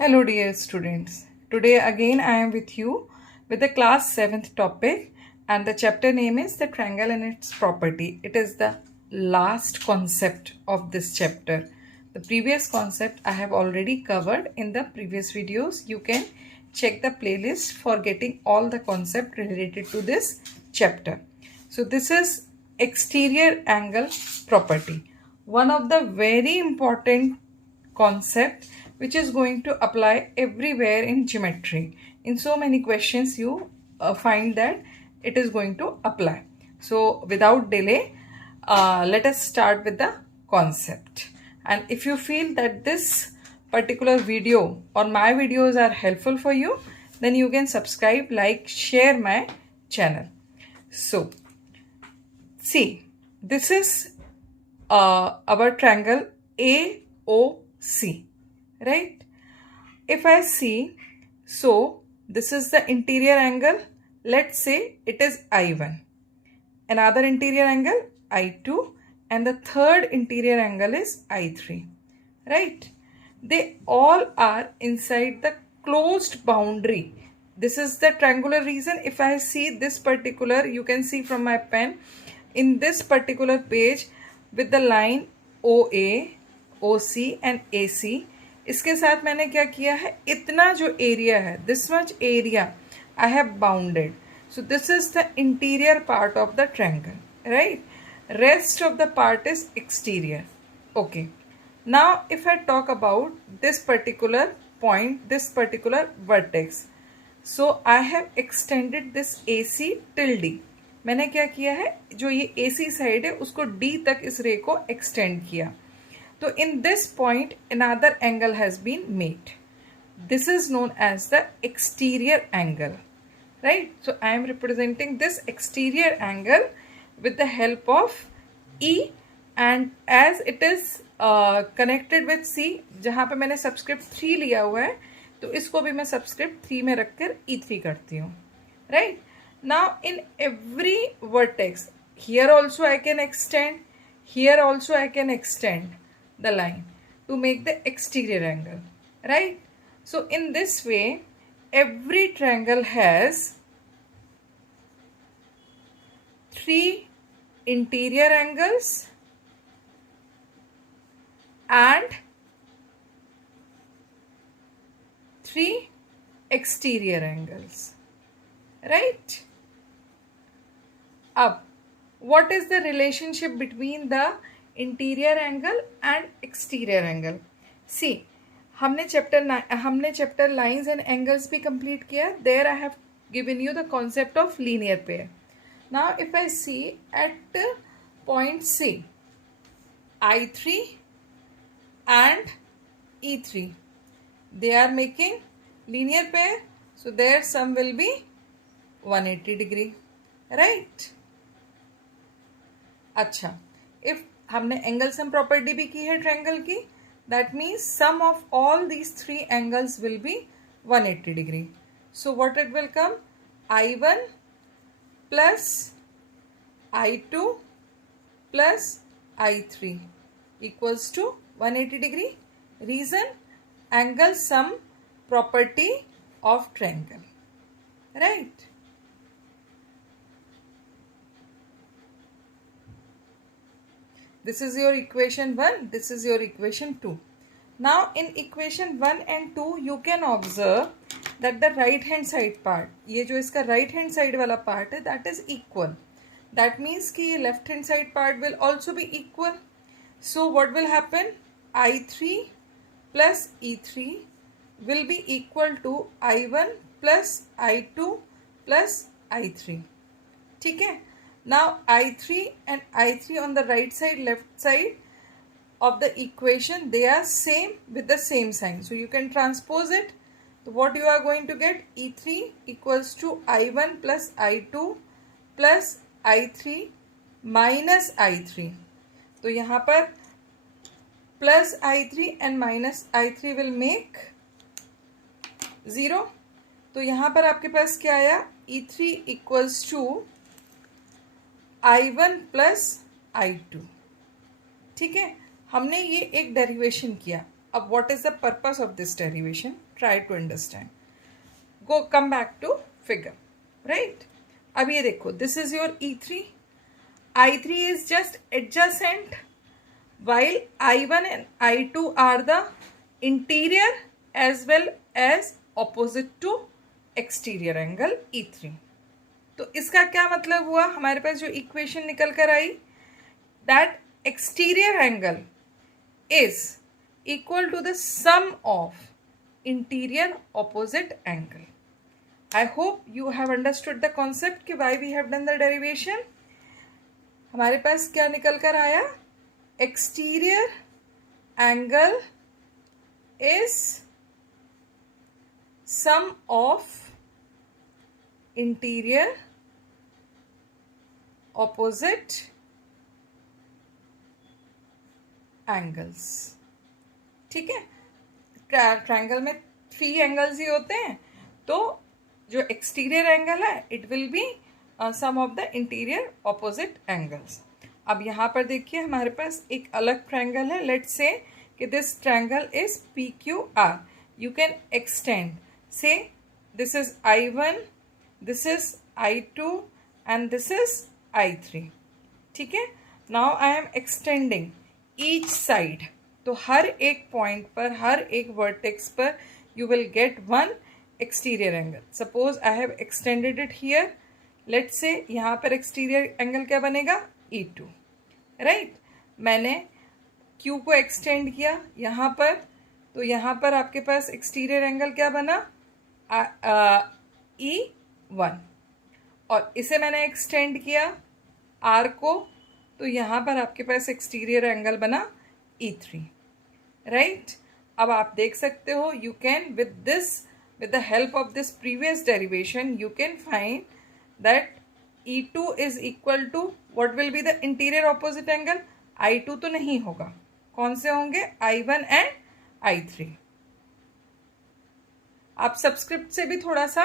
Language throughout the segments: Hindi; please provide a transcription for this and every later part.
Hello dear students. Today again I am with you with the class 7th topic and the chapter name is the triangle and its property. It is the last concept of this chapter. The previous concept I have already covered in the previous videos. You can check the playlist for getting all the concept related to this chapter. So this is exterior angle property. One of the very important concept which is going to apply everywhere in geometry. In so many questions you find that it is going to apply. So without delay, let us start with the concept. And if you feel that this particular video or my videos are helpful for you, then you can subscribe, like, share my channel. So see, this is our triangle AOC, right? If I see, so this is the interior angle. Let's say it is I1. Another interior angle I2 and the third interior angle is I3, right? They all are inside the closed boundary. This is the triangular region. If I see this particular, you can see from my pen, in this particular page with the line OA, OC and AC, इसके साथ मैंने क्या किया है, इतना जो एरिया है, this much area I have bounded. So this is the interior part of the triangle, right? Rest of the part is exterior. Okay. Now if I talk about this particular point, this particular vertex, so I have extended this AC till D. मैंने क्या किया है, जो ये AC साइड है उसको D तक इस रे को एक्सटेंड किया. So in this point another angle has been made. This is known as the exterior angle, right? So I am representing this exterior angle with the help of E, and as it is connected with C, जहाँ पे मैंने सबस्क्रिप्ट 3 लिया हुआ है तो इसको भी मैं सबस्क्रिप्ट 3 में रखकर E3 करती हूँ, right? Now in every vertex, here also I can extend, here also I can extend the line to make the exterior angle, right? So in this way every triangle has 3 interior angles and 3 exterior angles, right? Up, what is the relationship between the interior angle and exterior angle? See, हमने चैप्टर लाइंस एंड एंगल्स भी कंप्लीट किया. There I have given you the concept of linear pair. Now if I see at point C, I3 and E3, they are making linear pair, so their sum will be 180 degree, right? अच्छा, if हमने एंगल सम प्रॉपर्टी भी की है ट्रायंगल की, that means sum of all these 3 angles will be 180 degree. So what it will come, I1 plus I2 plus I3 equals to 180 degree. Reason, angle sum property of triangle, right? This is your equation 1, this is your equation 2. Now in equation 1 and 2 you can observe that the right hand side part, ये जो इसका right hand side वाला part है, that is equal. That means कि ये left hand side part will also be equal. So what will happen, I3 plus E3 will be equal to I1 plus I2 plus I3. ठीक है? Now I3 and I3 on the right side, left side of the equation, they are same with the same sign. So you can transpose it. So what you are going to get, E3 equals to I1 plus I2 plus I3 minus I3. तो यहाँ पर plus I3 and minus I3 will make 0. तो यहाँ पर आपके पास क्या आया, E3 equals to I1 plus I2. ठीक है, हमने ये एक डेरिवेशन किया. अब what is the purpose of this derivation? Try to understand. Come back to figure, right? अब ये देखो, this is your E3. I3 is just adjacent, while I1 and I2 are the interior as well as opposite to exterior angle E3. तो इसका क्या मतलब हुआ? हमारे पास जो इक्वेशन निकल कर आई, that exterior angle is equal to the sum of interior opposite angle. I hope you have understood the concept कि why we have done the derivation. हमारे पास क्या निकल कर आया? Exterior angle is sum of interior opposite angles. ठीक है, ट्रायंगल में 3 एंगल्स ही होते हैं, तो जो एक्सटीरियर एंगल है it will be sum of the interior opposite angles. अब यहाँ पर देखिए हमारे पास एक अलग ट्रायंगल है. लेट्स से कि this triangle is P Q R. You can extend, say this is I1, this is I2 and this is I3. ठीक है, now I am extending each side. तो हर एक पॉइंट पर, हर एक वर्टेक्स पर you will get one exterior angle. Suppose I have extended it here. Let's say यहाँ पर एक्सटीरियर एंगल क्या बनेगा? E2, right. मैंने Q को एक्सटेंड किया यहाँ पर, तो यहाँ पर आपके पास एक्सटीरियर एंगल क्या बना? E1. और इसे मैंने एक्सटेंड किया R को, तो यहाँ पर आपके पास एक्सटीरियर एंगल बना E3, राइट. अब आप देख सकते हो, you can with the help of this previous derivation you can find that E2 is equal to what will be the interior opposite angle? I2 तो नहीं होगा, कौन से होंगे? I1 and I3. आप सबस्क्रिप्ट से भी थोड़ा सा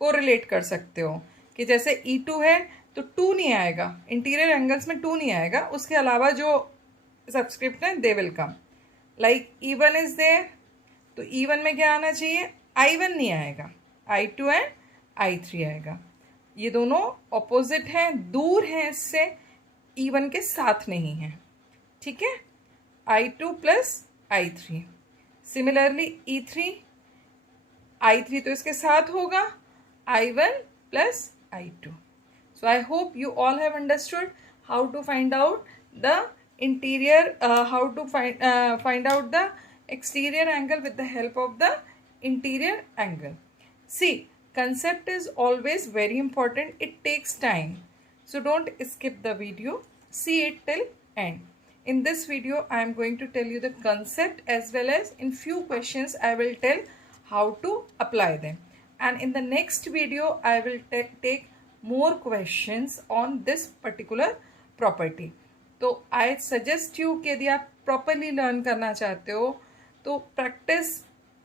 कोरिलेट कर सकते हो कि जैसे E2 है तो 2 नहीं आएगा, इंटीरियर एंगल्स में 2 नहीं आएगा, उसके अलावा जो सबस्क्रिप्ट है they will come. Like E1 is there, तो E1 में क्या आना चाहिए? I1 नहीं आएगा, I2 एंड I3 आएगा. ये दोनों ऑपोजिट हैं, दूर हैं इससे, E1 के साथ नहीं है. ठीक है, I2 plus I3. Similarly E3, I3 तो इसके साथ होगा, I1 plus I2. So I hope you all have understood how to find out the interior, how to find out the exterior angle with the help of the interior angle. See, concept is always very important. It takes time. So don't skip the video. See it till end. In this video, I am going to tell you the concept as well as in few questions I will tell how to apply them. And in the next video, I will take more questions on this particular property. तो I suggest you कि यदि आप properly learn करना चाहते हो तो practice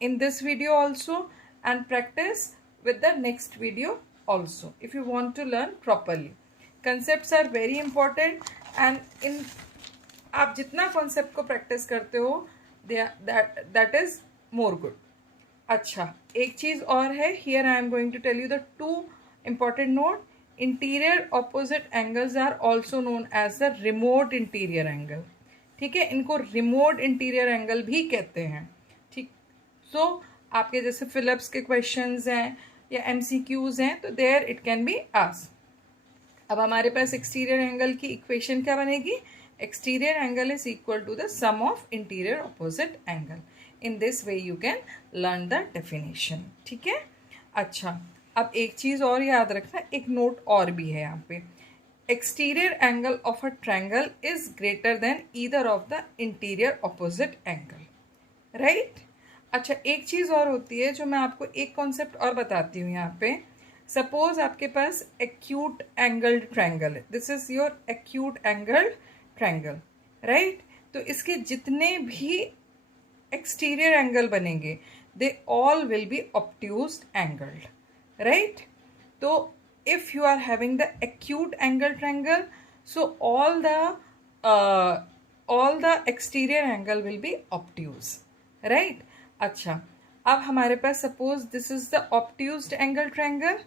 in this video also and practice with the next video also if you want to learn properly. Concepts are very important and in आप जितना concept को practice करते हो that is more good. अच्छा, एक चीज़ और है. Here I am going to tell you the 2 important note. Interior opposite angles are also known as the remote interior angle. ठीक है, इनको remote interior angle भी कहते हैं. ठीक, so आपके जैसे फिलिप्स के क्वेश्चंस हैं या MCQs हैं तो there it can be asked. अब हमारे पास एक्सटीरियर एंगल की इक्वेशन क्या बनेगी? Exterior angle is equal to the sum of interior opposite angle. In this way you can learn the definition. ठीक है, अच्छा, अब एक चीज़ और याद रखना, एक नोट और भी है यहाँ पे. Exterior angle of a triangle is greater than either of the interior opposite angle, right. अच्छा, एक चीज़ और होती है जो मैं आपको एक कॉन्सेप्ट और बताती हूँ यहाँ पे. सपोज आपके पास एक्यूट एंगल्ड ट्रायंगल है. This is your acute angled triangle, right. तो इसके जितने भी एक्सटीरियर एंगल बनेंगे they all will be obtused angled, right. तो if you are having the acute angle triangle, so all the exterior angle will be obtuse, right. अच्छा, अब हमारे पास suppose this is the obtused angle triangle,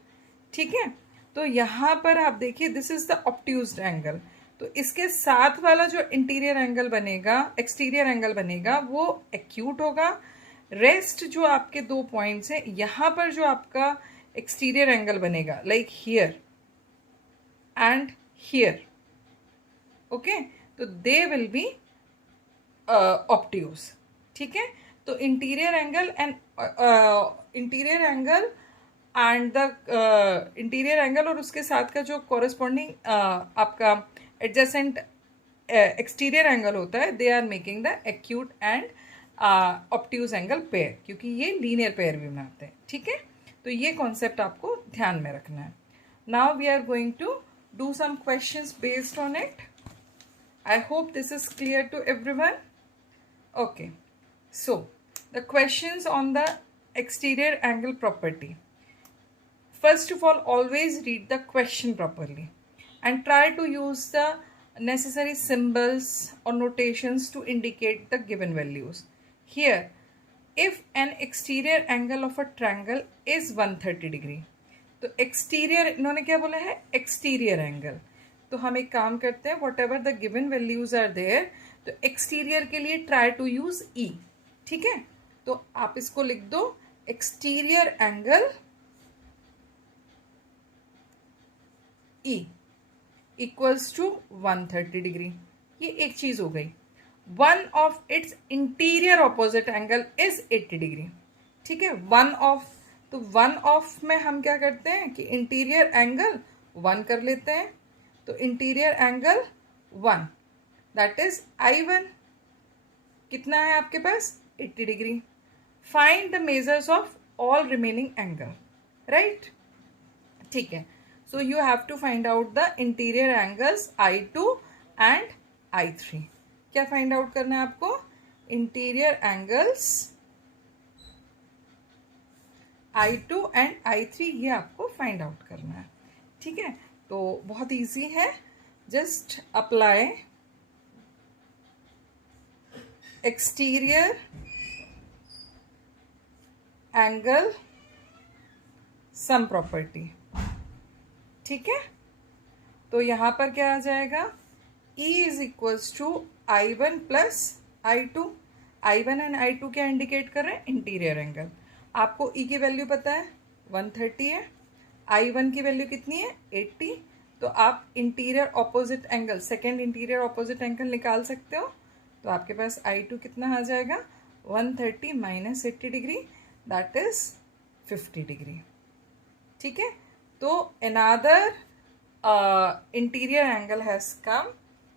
ठीक है। तो यहाँ पर आप देखिए this is the obtused angle, तो इसके साथ वाला जो इंटीरियर एंगल बनेगा, एक्सटीरियर एंगल बनेगा, वो एक्यूट होगा। रेस्ट जो आपके दो पॉइंट्स हैं, यहाँ पर जो आपका एक्सटीरियर एंगल बनेगा like here and here, okay, तो दे विल बी ऑब्ट्यूज, ठीक है। तो interior angle and interior angle and the interior angle और उसके साथ का जो कॉरेस्पॉन्डिंग आपका एडजेसेंट एक्सटीरियर एंगल होता है, they are making the acute and obtuse angle pair, क्योंकि ये लीनियर पेयर भी बनाते हैं, ठीक है। तो ये कॉन्सेप्ट आपको ध्यान में रखना है। Now we are going to do some questions based on it. I hope this is clear to everyone. Okay, so the questions on the exterior angle property. First of all, always read the question properly and try to use the necessary symbols or notations to indicate the given values. Here, if an exterior angle of a triangle is 130 degree, तो एक्सटीरियर इन्होंने क्या बोला है, एक्सटीरियर एंगल। तो हम एक काम करते हैं, whatever the given values are there, तो एक्सटीरियर के लिए ट्राई टू यूज ई, ठीक है। तो आप इसको लिख दो, exterior angle E equals to 130 degree. ये एक चीज हो गई। One of its interior opposite angle is 80 degree, ठीक है। वन ऑफ, तो वन ऑफ में हम क्या करते हैं कि इंटीरियर एंगल 1 कर लेते हैं, तो interior angle 1 that is I1 कितना है आपके पास, 80 डिग्री। Find the measures of all remaining angle, right, ठीक है। So you have to find out the interior angles I2 and I3। क्या फाइंड आउट करना है आपको, interior angles I2 and I3, ये आपको फाइंड आउट करना है, ठीक है। तो बहुत इजी है, just apply exterior angle sum property, ठीक है। तो यहां पर क्या आ जाएगा, E is equals to I1 plus I2। I1 and I2 क्या इंडिकेट कर रहे हैं, इंटीरियर एंगल। आपको E की वैल्यू पता है 130 है, I1 की वैल्यू कितनी है 80, तो आप interior opposite angle, second interior opposite angle निकाल सकते हो। तो आपके पास I2 कितना आ जाएगा, 130 minus 80 degree that is 50 degree, ठीक है। तो another interior angle has come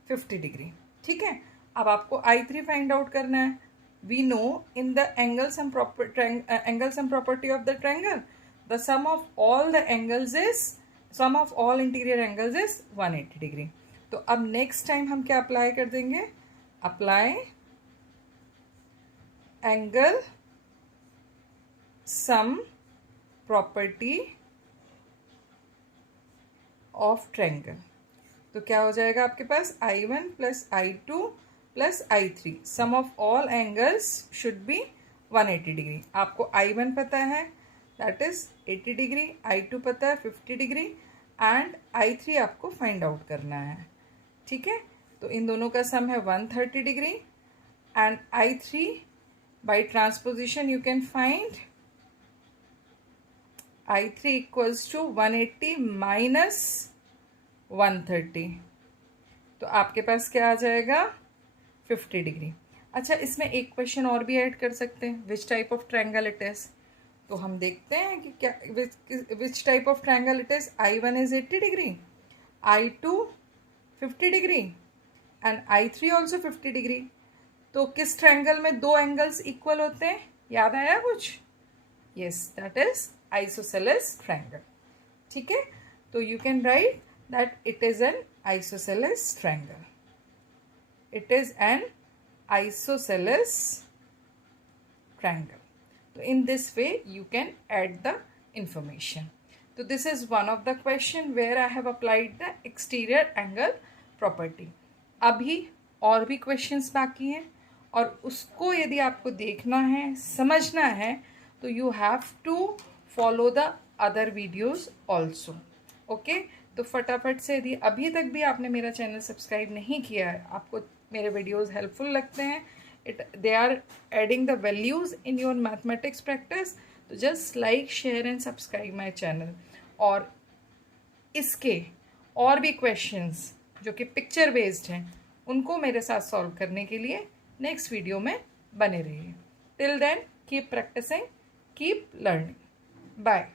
50 degree, ठीक है। अब आपको I3 फाइंड आउट करना है। We know in the angle sum property of the triangle, the sum of all the angles is, sum of all interior angles is 180 degree. तो अब नेक्स्ट टाइम हम क्या अप्लाई कर देंगे, apply angle sum property of triangle. तो क्या हो जाएगा आपके पास, I1 plus I2 plus I3, sum of all angles should be 180 degree. आपको I1 पता है दैट इज 80 डिग्री, I2 पता है 50 डिग्री एंड I3 आपको फाइंड आउट करना है, ठीक है। तो इन दोनों का सम है 130 degree and I3 by transposition you can find I3 equals to 180 minus 130, तो आपके पास क्या आ जाएगा 50 डिग्री। अच्छा, इसमें एक क्वेश्चन और भी ऐड कर सकते हैं, which type of triangle it is. तो हम देखते हैं कि क्या which type of triangle it is. I1 is 80 degree, I2 50 degree and I3 also 50 degree. तो किस ट्रायंगल में दो एंगल्स इक्वल होते हैं, याद आया कुछ, yes that is isosceles triangle, ठीक है। तो you can write that it is an isosceles triangle, it is an isosceles triangle. So in this way you can add the information. So this is one of the question where I have applied the exterior angle property. अभी और भी questions बाकी हैं और उसको यदि आपको देखना है, समझना है, तो you have to follow the other videos also. Okay, तो फटाफट से, यदि अभी तक भी आपने मेरा चैनल सब्सक्राइब नहीं किया है, आपको मेरे वीडियोज़ हेल्पफुल लगते हैं, they are adding the values in your mathematics practice, तो just like, share and subscribe my channel. और इसके और भी क्वेश्चंस जो कि पिक्चर बेस्ड हैं, उनको मेरे साथ सॉल्व करने के लिए नेक्स्ट वीडियो में बने रहिए। Till then keep practising, keep learning. Bye.